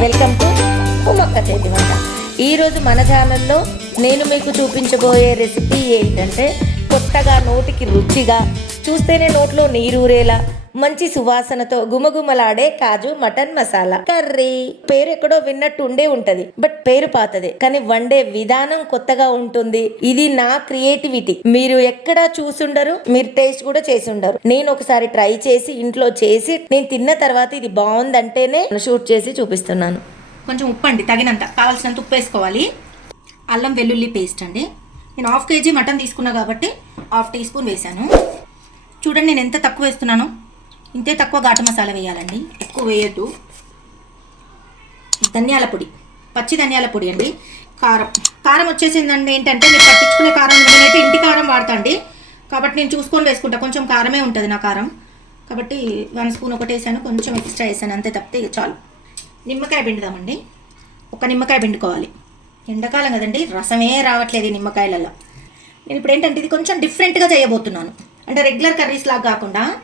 Welcome to ఉమక్క చేతి వంట ఈరోజు మన ఛానల్లో నేను మీకు చూపించబోయే రెసిపీ ఏంటంటే కొత్తగా నోటికి రుచిగా చూస్తేనే నోట్లో నీరూరేలా మంచి సువాసనతో గుమగుమలాడే కాజు మటన్ మసాలా. కర్రీ పేరు ఎక్కడో విన్నట్టు ఉండే ఉంటది బట్ పేరు పాతదే. కానీ వండే విధానం కొత్తగా ఉంటుంది. ఇది నా క్రియేటివిటీ. మీరు ఎక్కడా చూసుండరు మీరు టేస్ట్ కూడా చేసి ఉండరు నేను ఒకసారి ట్రై చేసి ఇంట్లో చేసి నేను తిన్న తర్వాత ఇది బాగుందంటేనే షూట్ చేసి చూపిస్తున్నాను. కొంచెం ఉప్పు అండి తగినంత. కావాల్సినంత ఉప్పు వేసుకోవాలి. అల్లం వెల్లుల్లి పేస్ట్ అండి. నేను హాఫ్ కేజీ మటన్ తీసుకున్నా కాబట్టి హాఫ్ టీ స్పూన్ వేసాను చూడండి నేను ఎంత తక్కువ వేస్తున్నాను. ఇంతే తక్కువ ఘాటు మసాలా వేయాలండి. ఎక్కువ వేయద్దు. ధనియాల పొడి. పచ్చి ధనియాల పొడి అండి. కారం. కారం వచ్చేసిందండి ఏంటంటే నేను పట్టించుకునే కారం నేనైతే ఇంటి కారం వాడతాండి కాబట్టి నేను చూసుకొని వేసుకుంటా. కొంచెం కారమే ఉంటుంది నా కారం. కాబట్టి వన్ స్పూన్ ఒకటి వేసాను. కొంచెం ఎక్స్ట్రా వేసాను. అంతే తప్పితే చాలు. నిమ్మకాయ పిండుదామండి. ఒక నిమ్మకాయ పిండుకోవాలి. ఎండాకాలం కదండి. రసమే రావట్లేదు ఈ నిమ్మకాయలలో నేను ఇప్పుడు ఏంటంటే ఇది కొంచెం డిఫరెంట్గా చేయబోతున్నాను. అంటే రెగ్యులర్ కర్రీస్ లాగా కాకుండా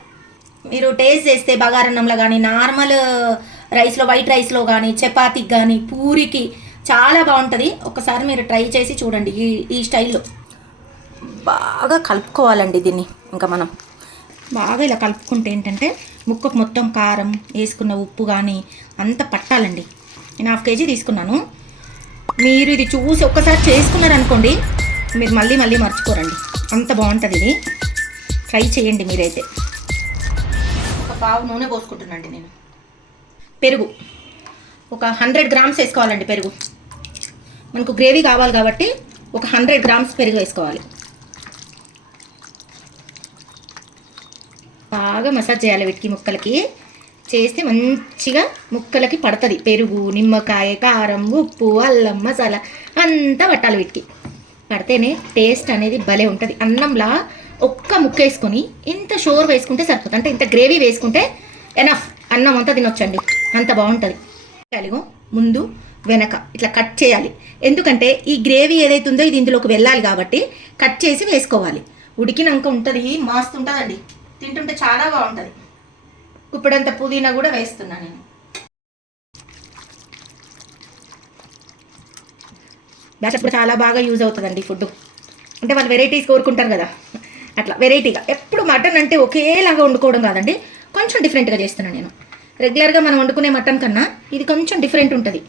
మీరు టేస్ట్ చేస్తే బగారన్నంలో కానీ నార్మల్ రైస్లో వైట్ రైస్లో కానీ చపాతీకి కానీ పూరికి చాలా బాగుంటుంది. ఒకసారి మీరు ట్రై చేసి చూడండి ఈ ఈ స్టైల్లో. బాగా కలుపుకోవాలండి దీన్ని ఇంకా మనం. బాగా ఇలా కలుపుకుంటే ఏంటంటే ముక్కకు మొత్తం కారం వేసుకున్న ఉప్పు కానీ అంత పట్టాలండి. నేను హాఫ్ కేజీ తీసుకున్నాను. మీరు ఇది చూసి ఒక్కసారి చేసుకున్నారనుకోండి మీరు మళ్ళీ మళ్ళీ మర్చిపోరండి. అంత బాగుంటుంది ఇది. ట్రై చేయండి మీరైతే. ఒక పావు నూనె పోసుకుంటున్నాండి నేను. పెరుగు. ఒక హండ్రెడ్ గ్రామ్స్ వేసుకోవాలండి పెరుగు. మనకు గ్రేవీ కావాలి కాబట్టి ఒక హండ్రెడ్ గ్రామ్స్ పెరుగు వేసుకోవాలి. బాగా మసాజ్ చేయాలి వీటికి ముక్కలకి. చేస్తే మంచిగా ముక్కలకి పడుతుంది. పెరుగు నిమ్మకాయ కారం ఉప్పు అల్లం మసాలా అంతా పట్టాలి వీటికి. పడితేనే టేస్ట్ అనేది భలే ఉంటుంది. అన్నంలా ఒక్క ముక్క వేసుకొని ఇంత షోర్ వేసుకుంటే సరిపోతుంది. అంటే ఇంత గ్రేవీ వేసుకుంటే ఎనఫ్ అన్నం అంతా తినొచ్చండి. అంత బాగుంటుంది. కలిగో ముందు వెనక ఇట్లా కట్ చేయాలి. ఎందుకంటే ఈ గ్రేవీ ఏదైతే ఉందో ఇది ఇందులోకి వెళ్ళాలి కాబట్టి కట్ చేసి వేసుకోవాలి. ఉడికినాక ఉంటుంది మస్తు ఉంటుందండి తింటుంటే చాలా బాగుంటుంది. ఇప్పుడంత పుదీనా కూడా వేస్తున్నా నేను. బ్యాచ్ చాలా బాగా యూజ్ అవుతుందండి ఫుడ్ అంటే వాళ్ళు వెరైటీస్ కోరుకుంటారు కదా. అట్లా వెరైటీగా. ఎప్పుడు మటన్ అంటే ఒకేలాగా వండుకోవడం కాదండి కొంచెం డిఫరెంట్గా చేస్తున్నాను నేను. రెగ్యులర్గా మనం వండుకునే మటన్ కన్నా ఇది కొంచెం డిఫరెంట్ ఉంటుంది.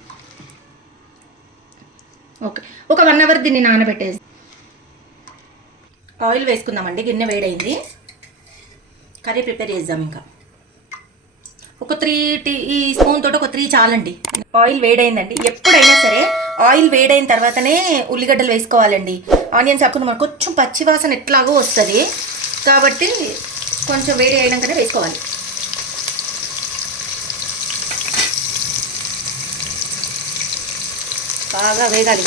ఓకే. ఒక వన్ అవర్ దీన్ని నానబెట్టేసి ఆయిల్ వేసుకుందామండి గిన్నె వేడైంది. కర్రీ ప్రిపేర్ చేద్దాం ఇంకా. ఒక త్రీ టీ ఈ స్పూన్ తోటి ఒక త్రీ చాలండి. ఆయిల్ వేడైందండి. ఎప్పుడైనా సరే ఆయిల్ వేడైన తర్వాతనే ఉల్లిగడ్డలు వేసుకోవాలండి. ఆనియన్స్ అప్పుడు మనకు కొంచెం పచ్చివాసన ఎట్లాగో వస్తుంది. కాబట్టి కొంచెం వేడి అయినాకనే వేసుకోవాలి. బాగా వేగాలి.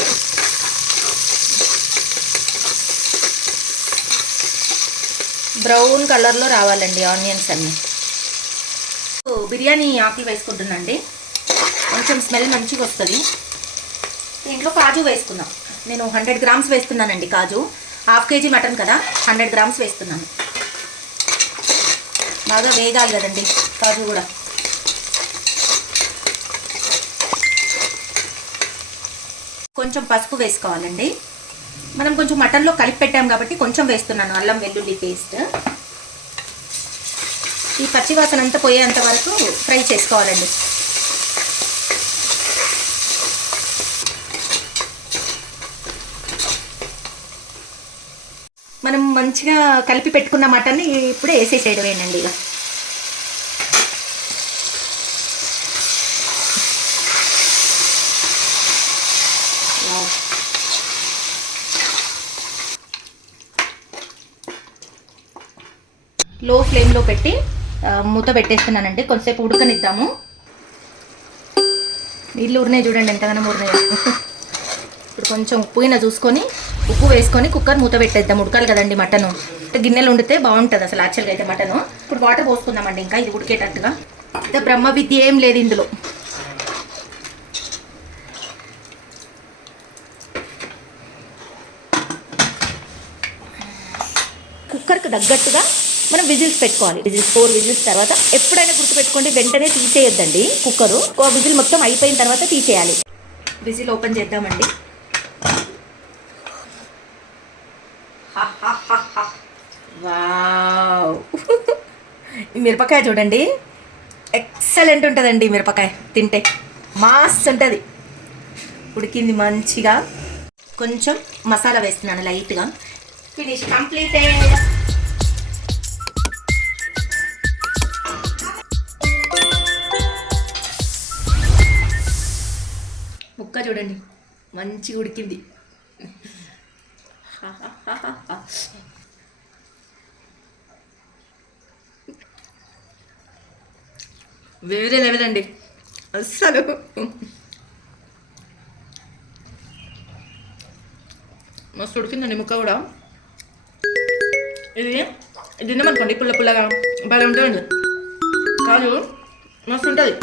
బ్రౌన్ కలర్లో రావాలండి ఆనియన్స్ అన్నీ. బిర్యానీ ఆకులు వేసుకుంటున్నాండి కొంచెం స్మెల్ మంచిగా వస్తుంది. దీంట్లో కాజు వేసుకుందాం నేను హండ్రెడ్ గ్రామ్స్ వేస్తున్నానండి కాజు. హాఫ్ కేజీ మటన్ కదా హండ్రెడ్ గ్రామ్స్ వేస్తున్నాను. బాగా వేగాలి కదండి కాజు కూడా. కొంచెం పసుపు వేసుకోవాలండి. మనం కొంచెం మటన్లో కలిపి పెట్టాం కాబట్టి కొంచెం వేస్తున్నాను అల్లం వెల్లుల్లి పేస్ట్. ఈ పచ్చివాసన అంతా పోయేంత వరకు ఫ్రై చేసుకోవాలండి. మనం మంచిగా కలిపి పెట్టుకున్న మటన్ని ఇప్పుడే వేసేసేయడమేనండి ఇక. లో ఫ్లేమ్లో పెట్టి మూత పెట్టేస్తున్నానండి కొంతసేపు ఉడకనిద్దాము. నీళ్ళు ఊరినాయి చూడండి ఎంతగానో ఊరినాయి. ఇప్పుడు కొంచెం ఉప్పు అయినా చూసుకొని ఉప్పు వేసుకొని కుక్కర్ మూత పెట్టేద్దాం. ఉడకాలి కదండి మటను. గిన్నెలు వండితే బాగుంటుంది అసలు యాక్చువల్గా అయితే మటను. ఇప్పుడు వాటర్ పోసుకుందామండి ఇంకా ఇది ఉడికేటట్టుగా. అయితే బ్రహ్మ విద్య ఏం లేదు ఇందులో. కుక్కర్కి తగ్గట్టుగా మనం విజిల్స్ పెట్టుకోవాలి. విజిల్స్ ఫోర్ విజిల్స్ తర్వాత ఎప్పుడైనా గుర్తుపెట్టుకోండి వెంటనే తీసేయొద్దండి కుక్కరు. విజిల్ మొత్తం అయిపోయిన తర్వాత తీసేయాలి. విజిల్ ఓపెన్ చేద్దామండి. వావ్. ఈ మిరపకాయ చూడండి. ఎక్సలెంట్ ఉంటుందండి ఈ మిరపకాయ. తింటే మాస్ ఉంటుంది. ఉడికింది మంచిగా. కొంచెం మసాలా వేస్తున్నాను లైట్గా. ఫినిష్ కంప్లీట్ ముక్క చూడండి. మంచిగా ఉడికింది. వేరే లెవెల్ అండి అస్సలు. మస్తు ఉడికిందండి ముక్క కూడా. ఇది ఇది తిన్నామనుకోండి పుల్ల పుల్లగా. బాగా ఉంటుంది కాదు మస్తు ఉంటుంది.